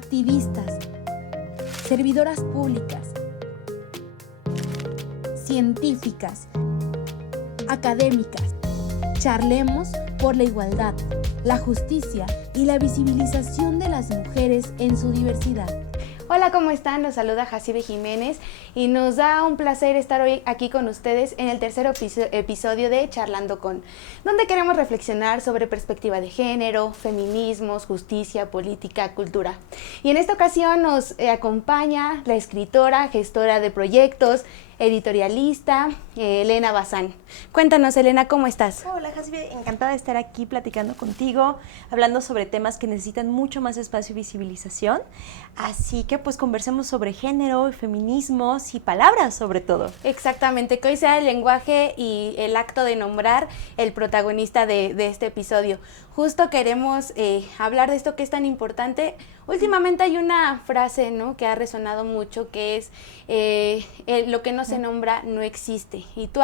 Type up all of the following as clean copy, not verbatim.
activistas, servidoras públicas, científicas, académicas. Charlemos por la igualdad, la justicia y la visibilización de las mujeres en su diversidad. Hola, ¿cómo están? Los saluda Jacibe Jiménez y nos da un placer estar hoy aquí con ustedes en el tercer episodio de Charlando con, donde queremos reflexionar sobre perspectiva de género, feminismos, justicia, política, cultura. Y en esta ocasión nos acompaña la escritora, gestora de proyectos, editorialista, Elena Bazán. Cuéntanos, Elena, ¿cómo estás? Hola, Jacibe, encantada de estar aquí platicando contigo, hablando sobre temas que necesitan mucho más espacio y visibilización. Así que pues conversemos sobre género y feminismos y palabras sobre todo. Exactamente, que hoy sea el lenguaje y el acto de nombrar el protagonista de este episodio. Justo queremos hablar de esto que es tan importante. Últimamente hay una frase, ¿no?, que ha resonado mucho, que es lo que no se nombra no existe. Y tú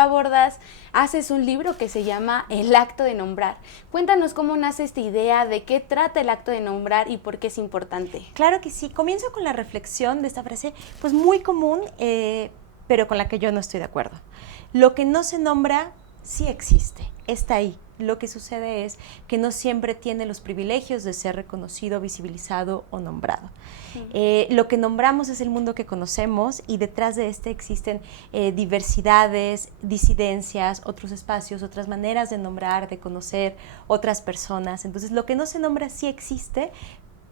haces un libro que se llama El acto de nombrar. Cuéntanos cómo nace esta idea, de qué trata el acto de nombrar y por qué es importante. Claro que sí, comienzo con la reflexión de esta frase, pues muy común, pero con la que yo no estoy de acuerdo. Lo que no se nombra sí existe, está ahí. Lo que sucede es que no siempre tiene los privilegios de ser reconocido, visibilizado o nombrado. Lo que nombramos es el mundo que conocemos y detrás de este existen diversidades, disidencias, otros espacios, otras maneras de nombrar, de conocer otras personas. Entonces, lo que no se nombra sí existe,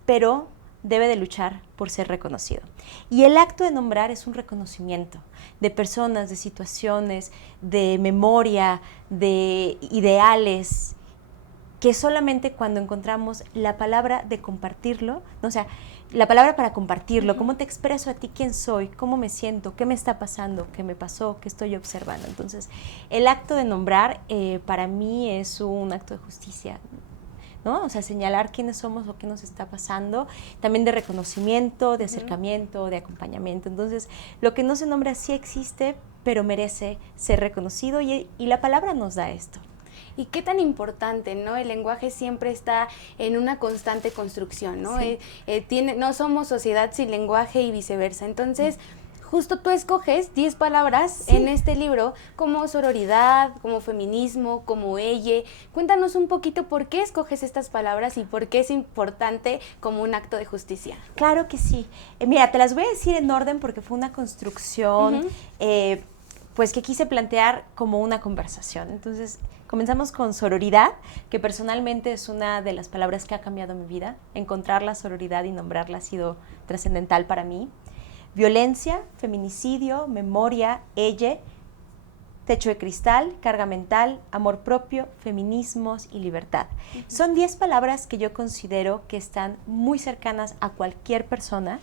pero debe de luchar por ser reconocido. Y el acto de nombrar es un reconocimiento de personas, de situaciones, de memoria, de ideales, que solamente cuando encontramos la palabra de compartirlo, ¿no? O sea, la palabra para compartirlo, cómo te expreso a ti quién soy, cómo me siento, qué me está pasando, qué me pasó, qué estoy observando. Entonces, el acto de nombrar para mí es un acto de justicia, ¿no? O sea, señalar quiénes somos o qué nos está pasando, también de reconocimiento, de acercamiento, de acompañamiento. Entonces, lo que no se nombra sí existe, pero merece ser reconocido y la palabra nos da esto. Y qué tan importante, ¿no? El lenguaje siempre está en una constante construcción, ¿no? Sí. No somos sociedad sin lenguaje y viceversa. Entonces, justo tú escoges 10 palabras en este libro, como sororidad, como feminismo, como ella. Cuéntanos un poquito por qué escoges estas palabras y por qué es importante como un acto de justicia. Claro que sí. Mira, te las voy a decir en orden porque fue una construcción pues que quise plantear como una conversación. Entonces, comenzamos con sororidad, que personalmente es una de las palabras que ha cambiado mi vida. Encontrar la sororidad y nombrarla ha sido trascendental para mí. Violencia, feminicidio, memoria, ella, techo de cristal, carga mental, amor propio, feminismos y libertad. Son 10 palabras que yo considero que están muy cercanas a cualquier persona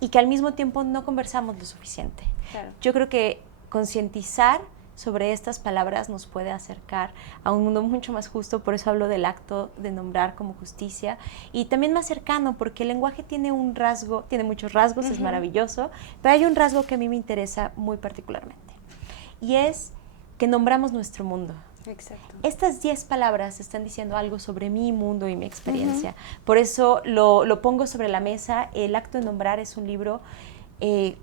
y que al mismo tiempo no conversamos lo suficiente. Claro. Yo creo que concientizar sobre estas palabras nos puede acercar a un mundo mucho más justo, por eso hablo del acto de nombrar como justicia, y también más cercano, porque el lenguaje tiene un rasgo, tiene muchos rasgos, es maravilloso, pero hay un rasgo que a mí me interesa muy particularmente, y es que nombramos nuestro mundo. Exacto. Estas 10 palabras están diciendo algo sobre mi mundo y mi experiencia, por eso lo pongo sobre la mesa. El acto de nombrar es un libro,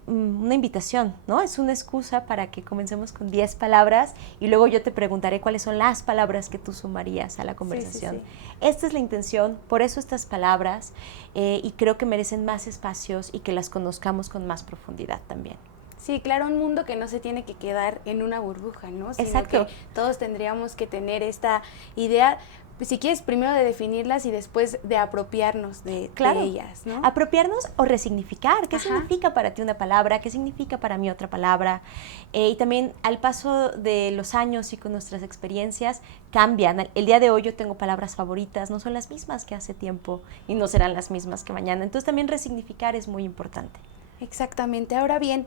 una invitación, ¿no? Es una excusa para que comencemos con 10 palabras y luego yo te preguntaré cuáles son las palabras que tú sumarías a la conversación. Sí. Esta es la intención, por eso estas palabras, y creo que merecen más espacios y que las conozcamos con más profundidad también. Sí, claro, un mundo que no se tiene que quedar en una burbuja, ¿no? Sino Exacto. que todos tendríamos que tener esta idea, si quieres, primero de definirlas y después de apropiarnos de ellas, ¿no? Apropiarnos o resignificar. ¿Qué significa para ti una palabra? ¿Qué significa para mí otra palabra? Y también al paso de los años y con nuestras experiencias cambian. El día de hoy yo tengo palabras favoritas, no son las mismas que hace tiempo y no serán las mismas que mañana. Entonces también resignificar es muy importante. Exactamente. Ahora bien,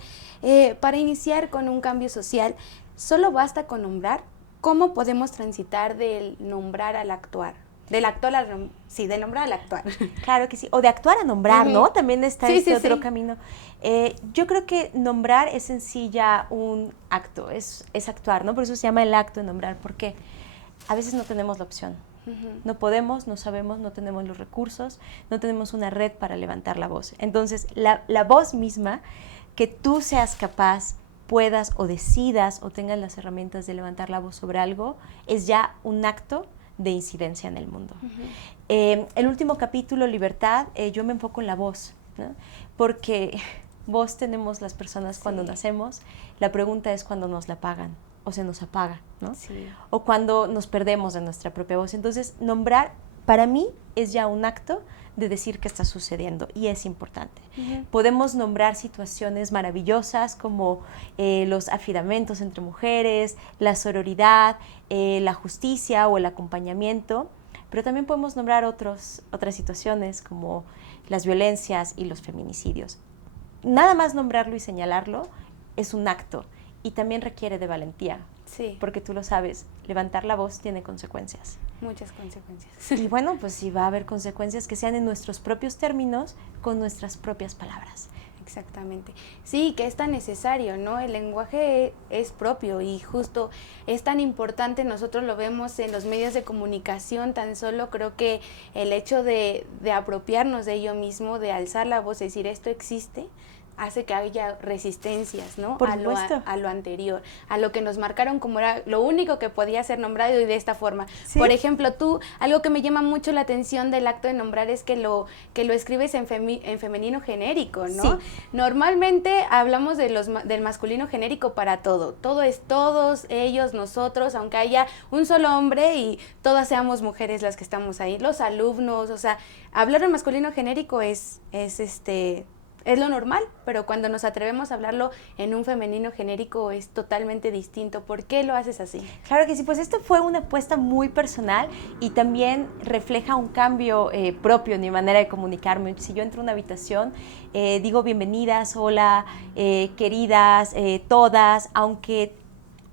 para iniciar con un cambio social, ¿solo basta con nombrar? ¿Cómo podemos transitar del nombrar al actuar? Del nombrar al actuar. Claro que sí, o de actuar a nombrar, ¿no? También está otro camino. Yo creo que nombrar es en sí ya un acto, es actuar, ¿no? Por eso se llama el acto de nombrar, porque a veces no tenemos la opción. No podemos, no sabemos, no tenemos los recursos, no tenemos una red para levantar la voz. Entonces, la voz misma, que tú seas capaz, puedas o decidas o tengas las herramientas de levantar la voz sobre algo, es ya un acto de incidencia en el mundo. El último capítulo, Libertad, yo me enfoco en la voz, ¿no? Porque voz tenemos las personas cuando nacemos, la pregunta es cuando nos la apagan o se nos apaga, ¿no? Sí. O cuando nos perdemos de nuestra propia voz. Entonces, nombrar para mí es ya un acto de decir qué está sucediendo y es importante. Podemos nombrar situaciones maravillosas como los afidamentos entre mujeres, la sororidad, la justicia o el acompañamiento, pero también podemos nombrar otras situaciones como las violencias y los feminicidios. Nada más nombrarlo y señalarlo es un acto y también requiere de valentía. Sí. Porque tú lo sabes, levantar la voz tiene consecuencias. Muchas consecuencias. Y bueno, pues sí va a haber consecuencias que sean en nuestros propios términos, con nuestras propias palabras. Exactamente. Sí, que es tan necesario, ¿no? El lenguaje es propio y justo es tan importante, nosotros lo vemos en los medios de comunicación, tan solo creo que el hecho de apropiarnos de ello mismo, de alzar la voz y decir esto existe, hace que haya resistencias, ¿no? Por a lo anterior, a lo que nos marcaron como era lo único que podía ser nombrado y de esta forma. ¿Sí? Por ejemplo, algo que me llama mucho la atención del acto de nombrar es que lo escribes en femenino genérico, ¿no? Sí. Normalmente hablamos del masculino genérico para todo. Todo es todos, ellos, nosotros, aunque haya un solo hombre y todas seamos mujeres las que estamos ahí, los alumnos, o sea, hablar en masculino genérico es lo normal, pero cuando nos atrevemos a hablarlo en un femenino genérico es totalmente distinto. ¿Por qué lo haces así? Claro que sí, pues esto fue una apuesta muy personal y también refleja un cambio propio en mi manera de comunicarme. Si yo entro a una habitación, digo bienvenidas, hola, queridas, todas, aunque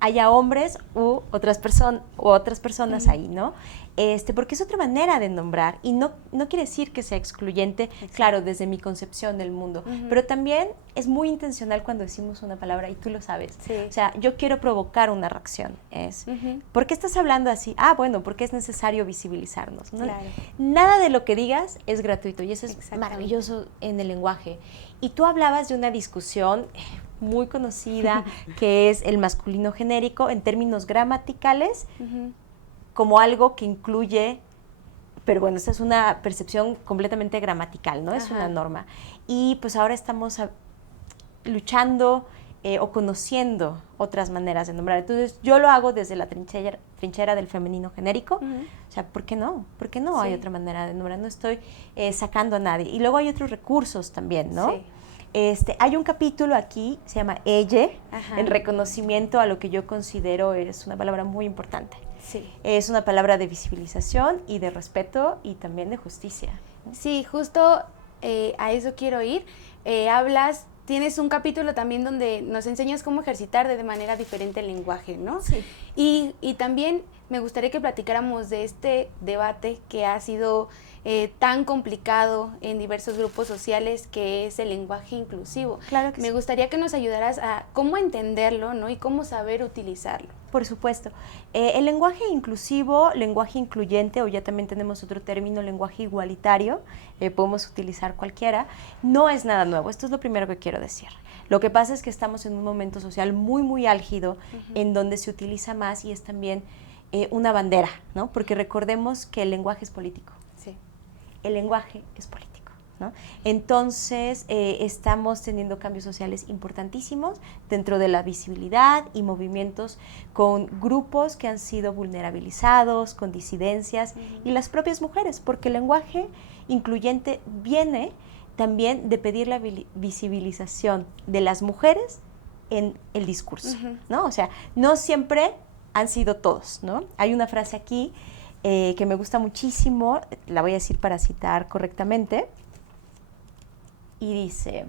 haya hombres u otras personas ahí, ¿no? Porque es otra manera de nombrar y no quiere decir que sea excluyente, exacto, claro, desde mi concepción del mundo, pero también es muy intencional cuando decimos una palabra y tú lo sabes. Sí. O sea, yo quiero provocar una reacción. ¿Por qué estás hablando así? Ah, bueno, porque es necesario visibilizarnos, ¿no? Claro. Nada de lo que digas es gratuito y eso es maravilloso en el lenguaje. Y tú hablabas de una discusión muy conocida que es el masculino genérico en términos gramaticales, como algo que incluye, pero bueno, esta es una percepción completamente gramatical, ¿no? Es una norma. Y pues ahora estamos luchando o conociendo otras maneras de nombrar. Entonces, yo lo hago desde la trinchera del femenino genérico. O sea, ¿por qué no? ¿Por qué no hay otra manera de nombrar? No estoy sacando a nadie. Y luego hay otros recursos también, ¿no? Sí. Hay un capítulo aquí, se llama Elle, en reconocimiento a lo que yo considero es una palabra muy importante. Sí. Es una palabra de visibilización y de respeto y también de justicia. Sí, justo a eso quiero ir. Tienes un capítulo también donde nos enseñas cómo ejercitar de manera diferente el lenguaje, ¿no? Sí. Y también me gustaría que platicáramos de este debate que ha sido tan complicado en diversos grupos sociales, que es el lenguaje inclusivo. Claro que Me gustaría que nos ayudaras a cómo entenderlo, ¿no? Y cómo saber utilizarlo. Por supuesto. El lenguaje inclusivo, lenguaje incluyente, o ya también tenemos otro término, lenguaje igualitario, podemos utilizar cualquiera, no es nada nuevo. Esto es lo primero que quiero decir. Lo que pasa es que estamos en un momento social muy, muy álgido, en donde se utiliza más y es también una bandera, ¿no? Porque recordemos que el lenguaje es político. Sí. El lenguaje es político, ¿no? Entonces, estamos teniendo cambios sociales importantísimos dentro de la visibilidad y movimientos con grupos que han sido vulnerabilizados, con disidencias y las propias mujeres, porque el lenguaje incluyente viene también de pedir la visibilización de las mujeres en el discurso, ¿no? O sea, no siempre han sido todos, ¿no? Hay una frase aquí que me gusta muchísimo, la voy a decir para citar correctamente, y dice: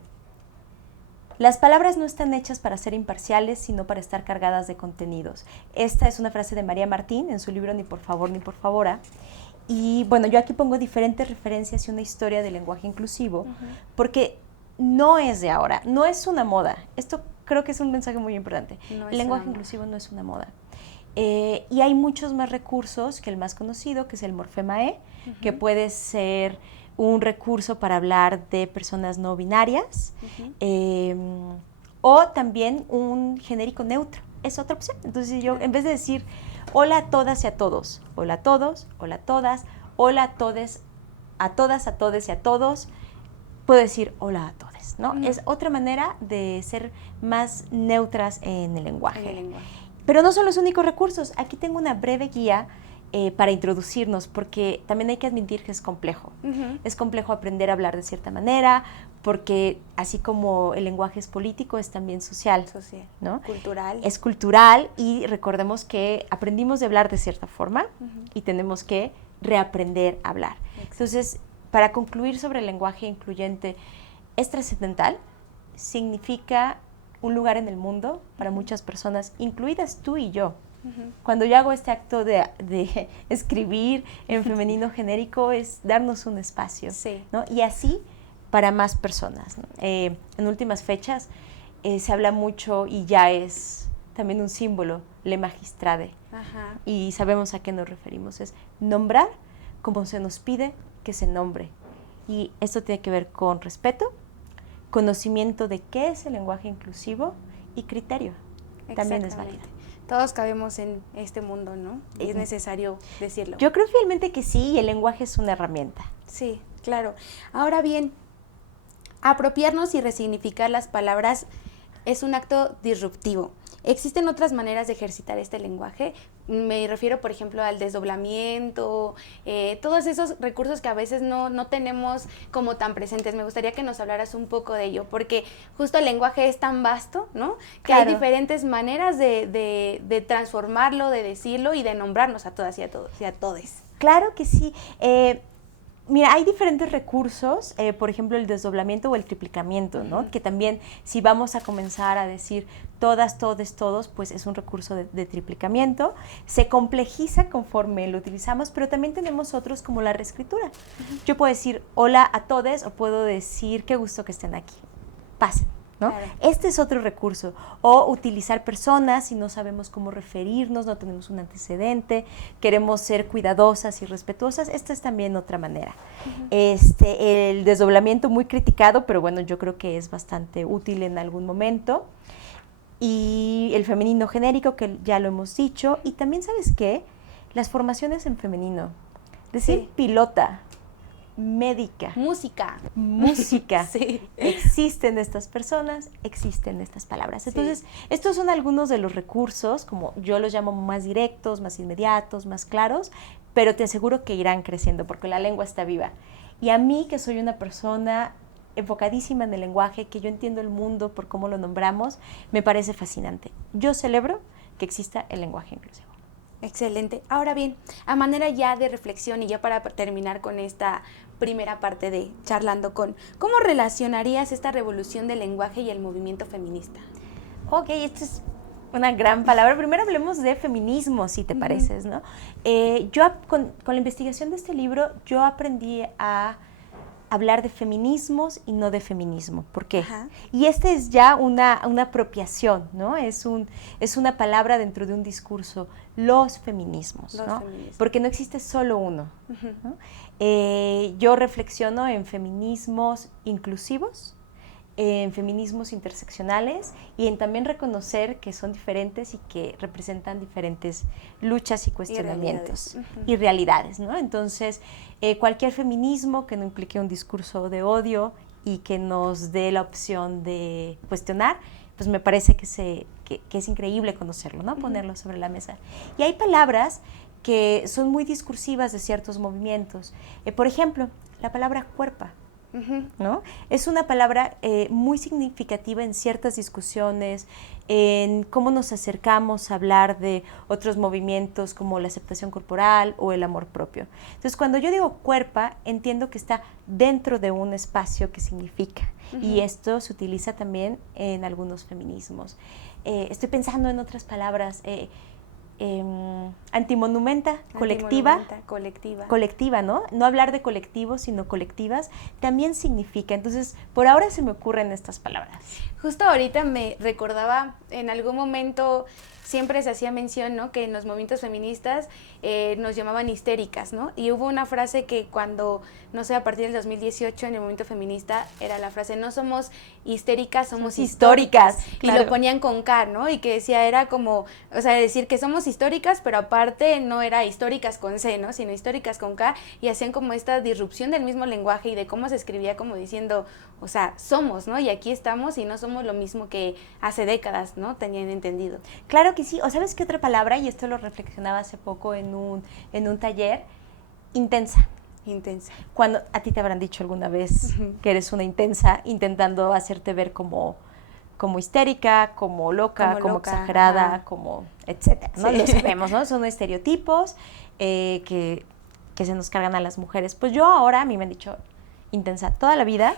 las palabras no están hechas para ser imparciales, sino para estar cargadas de contenidos. Esta es una frase de María Martín en su libro Ni por favor, ni por favora. Y bueno, yo aquí pongo diferentes referencias y una historia del lenguaje inclusivo, porque no es de ahora, no es una moda. Esto creo que es un mensaje muy importante. El lenguaje inclusivo no es una moda. Y hay muchos más recursos que el más conocido, que es el Morfemae, que puede ser un recurso para hablar de personas no binarias, o también un genérico neutro. Es otra opción. Entonces yo, en vez de decir hola a todas y a todos, hola a todos, hola a todas, hola a todes, a todas, a todes y a todos, puedo decir hola a todes, ¿no? Es otra manera de ser más neutras en el lenguaje. Pero no son los únicos recursos. Aquí tengo una breve guía para introducirnos, porque también hay que admitir que es complejo. Es complejo aprender a hablar de cierta manera, porque así como el lenguaje es político, es también social, ¿no? Cultural. Es cultural, y recordemos que aprendimos de hablar de cierta forma y tenemos que reaprender a hablar. Exacto. Entonces, para concluir sobre el lenguaje incluyente, es trascendental, significa un lugar en el mundo para muchas personas, incluidas tú y yo. Cuando yo hago este acto de escribir en femenino genérico, es darnos un espacio, ¿no? Y así para más personas, ¿no? En últimas fechas se habla mucho, y ya es también un símbolo, le magistrade. Y sabemos a qué nos referimos, es nombrar como se nos pide que se nombre. Y esto tiene que ver con respeto, conocimiento de qué es el lenguaje inclusivo y criterio. También es válido. Todos cabemos en este mundo, ¿no? Y es necesario decirlo. Yo creo fielmente que sí, y el lenguaje es una herramienta. Sí, claro. Ahora bien, apropiarnos y resignificar las palabras es un acto disruptivo. ¿Existen otras maneras de ejercitar este lenguaje? Me refiero, por ejemplo, al desdoblamiento, todos esos recursos que a veces no tenemos como tan presentes. Me gustaría que nos hablaras un poco de ello, porque justo el lenguaje es tan vasto, ¿no? Que hay diferentes maneras de transformarlo, de decirlo y de nombrarnos a todas y a todos y a todes. Claro que sí. Mira, hay diferentes recursos, por ejemplo, el desdoblamiento o el triplicamiento, ¿no? Que también, si vamos a comenzar a decir todas, todes, todos, pues es un recurso de triplicamiento. Se complejiza conforme lo utilizamos, pero también tenemos otros como la reescritura. Yo puedo decir hola a todes, o puedo decir qué gusto que estén aquí. Pasen, ¿no? Claro. Este es otro recurso. O utilizar personas si no sabemos cómo referirnos, no tenemos un antecedente, queremos ser cuidadosas y respetuosas. Esta es también otra manera. El desdoblamiento, muy criticado, pero bueno, yo creo que es bastante útil en algún momento. Y el femenino genérico, que ya lo hemos dicho. Y también, ¿sabes qué? Las formaciones en femenino. Decir pilota, médica, música. Sí. Existen estas personas, existen estas palabras. Entonces, estos son algunos de los recursos, como yo los llamo, más directos, más inmediatos, más claros, pero te aseguro que irán creciendo, porque la lengua está viva. Y a mí, que soy una persona enfocadísima en el lenguaje, que yo entiendo el mundo por cómo lo nombramos, me parece fascinante. Yo celebro que exista el lenguaje inclusivo. Excelente. Ahora bien, a manera ya de reflexión y ya para terminar con esta primera parte de charlando con, ¿cómo relacionarías esta revolución del lenguaje y el movimiento feminista? Ok, esta es una gran palabra. Primero hablemos de feminismo, si te pareces, ¿no? Yo con la investigación de este libro, yo aprendí a hablar de feminismos y no de feminismo. ¿Por qué? Y esta es ya una apropiación, ¿no? Es una palabra dentro de un discurso, los feminismos, ¿no? Porque no existe solo uno, ¿no? Yo reflexiono en feminismos inclusivos, en feminismos interseccionales, y en también reconocer que son diferentes y que representan diferentes luchas y cuestionamientos y realidades, ¿no? Entonces, cualquier feminismo que no implique un discurso de odio y que nos dé la opción de cuestionar, pues me parece que es increíble conocerlo, ¿no? Ponerlo sobre la mesa. Y hay palabras que son muy discursivas de ciertos movimientos. Por ejemplo, la palabra cuerpa, ¿no? Es una palabra muy significativa en ciertas discusiones, en cómo nos acercamos a hablar de otros movimientos como la aceptación corporal o el amor propio. Entonces, cuando yo digo cuerpa, entiendo que está dentro de un espacio que significa, y esto se utiliza también en algunos feminismos. Estoy pensando en otras palabras, antimonumenta, colectiva, ¿no? No hablar de colectivos, sino colectivas, también significa. Entonces, por ahora se me ocurren estas palabras. Justo ahorita me recordaba, en algún momento siempre se hacía mención, ¿no? Que en los movimientos feministas nos llamaban histéricas, ¿no? Y hubo una frase que cuando, no sé, a partir del 2018 en el movimiento feminista era la frase, no somos histéricas, somos históricas. Claro. Y lo ponían con K, ¿no? Y que decía, era como, o sea, decir que somos históricas, pero aparte no era históricas con C, ¿no? Sino históricas con K, y hacían como esta disrupción del mismo lenguaje y de cómo se escribía, como diciendo, o sea, somos, ¿no? Y aquí estamos y no somos lo mismo que hace décadas, ¿no? Tenían entendido. Claro que sí. ¿O sabes qué otra palabra? Y esto lo reflexionaba hace poco en un taller. Intensa. Intensa. Cuando a ti te habrán dicho alguna vez que eres una intensa, intentando hacerte ver como histérica, como loca, como exagerada, ajá. como etcétera, ¿no? Sí. Lo sabemos, ¿no? Son estereotipos que se nos cargan a las mujeres. Pues yo ahora, a mí me han dicho intensa toda la vida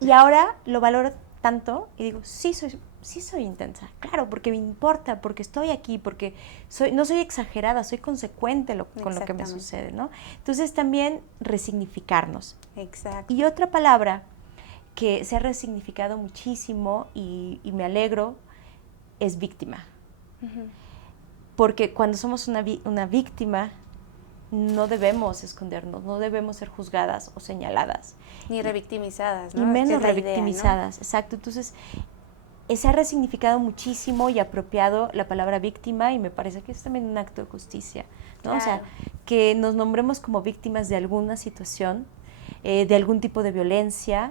y ahora lo valoro tanto y digo, sí soy intensa, claro, porque me importa, porque estoy aquí, porque no soy exagerada, soy consecuente con lo que me sucede, ¿no? Entonces también resignificarnos. Exacto. Y otra palabra que se ha resignificado muchísimo y me alegro es víctima. Uh-huh. Porque cuando somos una víctima no debemos escondernos, no debemos ser juzgadas o señaladas. Ni revictimizadas, ¿no? Y menos es revictimizadas, idea, ¿no? Exacto. Entonces, se ha resignificado muchísimo y apropiado la palabra víctima y me parece que es también un acto de justicia, ¿no? Claro. O sea, que nos nombremos como víctimas de alguna situación, de algún tipo de violencia,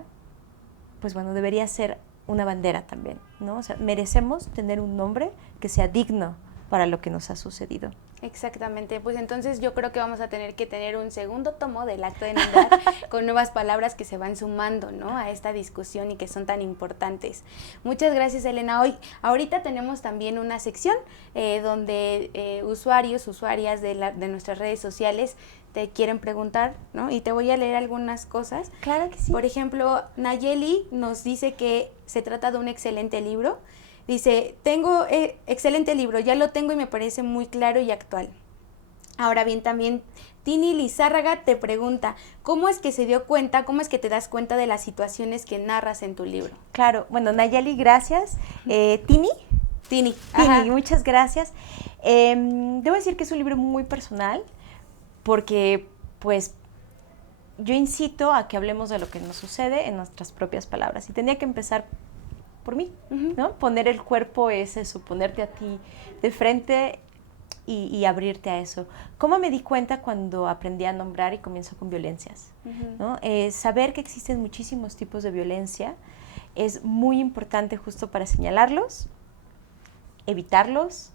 pues bueno, debería ser una bandera también, ¿no? O sea, merecemos tener un nombre que sea digno para lo que nos ha sucedido. Exactamente, pues entonces yo creo que vamos a tener que tener un segundo tomo del acto de nombrar con nuevas palabras que se van sumando, ¿no? A esta discusión y que son tan importantes. Muchas gracias, Elena. Ahorita tenemos también una sección donde usuarios, usuarias de nuestras redes sociales te quieren preguntar, ¿no? Y te voy a leer algunas cosas. Claro que sí. Por ejemplo, Nayeli nos dice que se trata de un excelente libro. Dice, tengo excelente libro, ya lo tengo y me parece muy claro y actual. Ahora bien, también Tini Lizárraga te pregunta, ¿cómo es que se dio cuenta, cómo es que te das cuenta de las situaciones que narras en tu libro? Claro, bueno, Nayeli, gracias. Tini, muchas gracias. Debo decir que es un libro muy personal, porque pues yo incito a que hablemos de lo que nos sucede en nuestras propias palabras. Y tenía que empezar por mí, ¿no? Poner el cuerpo es eso, ponerte a ti de frente y abrirte a eso. ¿Cómo me di cuenta cuando aprendí a nombrar y comienzo con violencias? ¿No? Saber que existen muchísimos tipos de violencia es muy importante justo para señalarlos, evitarlos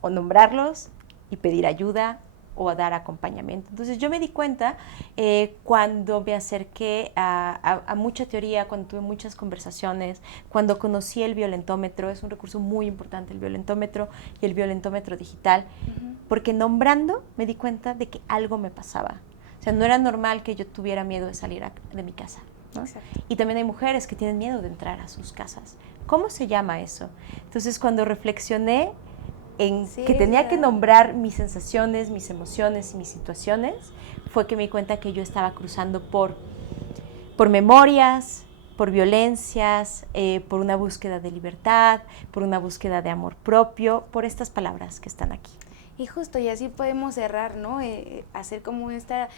o nombrarlos y pedir ayuda o a dar acompañamiento. Entonces yo me di cuenta cuando me acerqué a mucha teoría, cuando tuve muchas conversaciones, cuando conocí el violentómetro. Es un recurso muy importante el violentómetro y el violentómetro digital, porque nombrando me di cuenta de que algo me pasaba. O sea, no era normal que yo tuviera miedo de salir de mi casa, ¿no? Y también hay mujeres que tienen miedo de entrar a sus casas. ¿Cómo se llama eso? Entonces cuando reflexioné que tenía que nombrar mis sensaciones, mis emociones y mis situaciones, fue que me di cuenta que yo estaba cruzando por memorias, por violencias, por una búsqueda de libertad, por una búsqueda de amor propio, por estas palabras que están aquí. Y justo, y así podemos cerrar, ¿no? Hacer como esta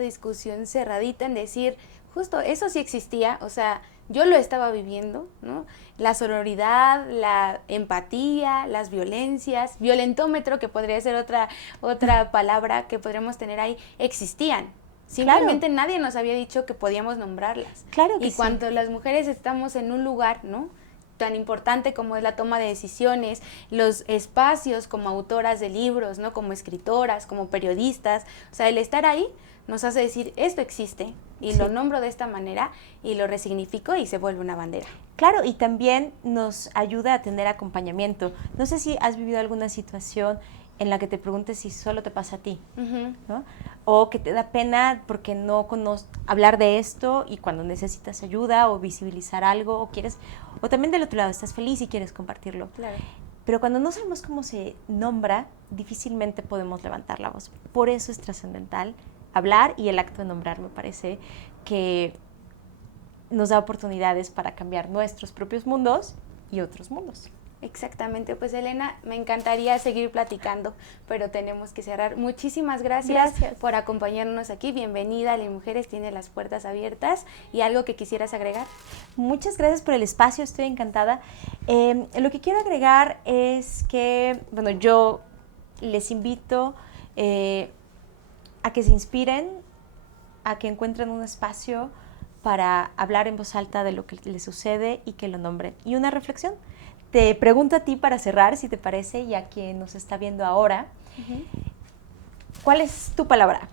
discusión cerradita en decir, justo, eso sí existía, o sea, yo lo estaba viviendo, ¿no? La sororidad, la empatía, las violencias, violentómetro, que podría ser otra palabra que podríamos tener ahí, existían. Simplemente nadie nos había dicho que podíamos nombrarlas. Claro que y cuando las mujeres estamos en un lugar, ¿no?, tan importante como es la toma de decisiones, los espacios como autoras de libros, ¿no?, como escritoras, como periodistas, o sea, el estar ahí nos hace decir, esto existe, y lo nombro de esta manera, y lo resignifico, y se vuelve una bandera. Claro, y también nos ayuda a tener acompañamiento. No sé si has vivido alguna situación en la que te preguntes si solo te pasa a ti, ¿no? O que te da pena porque no conoces hablar de esto y cuando necesitas ayuda o visibilizar algo o también del otro lado estás feliz y quieres compartirlo. Claro. Pero cuando no sabemos cómo se nombra, difícilmente podemos levantar la voz. Por eso es trascendental hablar, y el acto de nombrar me parece que nos da oportunidades para cambiar nuestros propios mundos y otros mundos. Exactamente, pues Elena, me encantaría seguir platicando, pero tenemos que cerrar. Muchísimas gracias por acompañarnos aquí. Bienvenida, Le Mujeres tiene las puertas abiertas. ¿Y algo que quisieras agregar? Muchas gracias por el espacio, estoy encantada. Lo que quiero agregar es que, bueno, yo les invito a que se inspiren, a que encuentren un espacio para hablar en voz alta de lo que les sucede y que lo nombren. Y una reflexión. Te pregunto a ti para cerrar, si te parece, y a quien nos está viendo ahora, ¿cuál es tu palabra?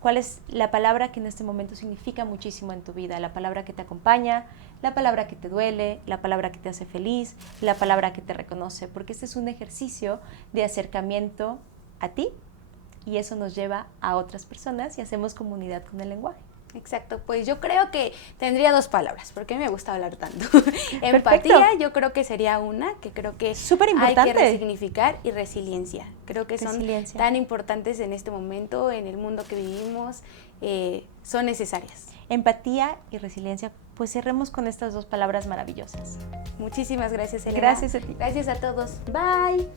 ¿Cuál es la palabra que en este momento significa muchísimo en tu vida? La palabra que te acompaña, la palabra que te duele, la palabra que te hace feliz, la palabra que te reconoce, porque este es un ejercicio de acercamiento a ti y eso nos lleva a otras personas y hacemos comunidad con el lenguaje. Exacto, pues yo creo que tendría 2 palabras, porque a mí me gusta hablar tanto. Empatía, yo creo que sería una, que creo que hay que resignificar, y resiliencia. Creo que son tan importantes en este momento, en el mundo que vivimos, son necesarias. Empatía y resiliencia, pues cerremos con estas 2 palabras maravillosas. Muchísimas gracias, Elena. Gracias a ti. Gracias a todos. Bye.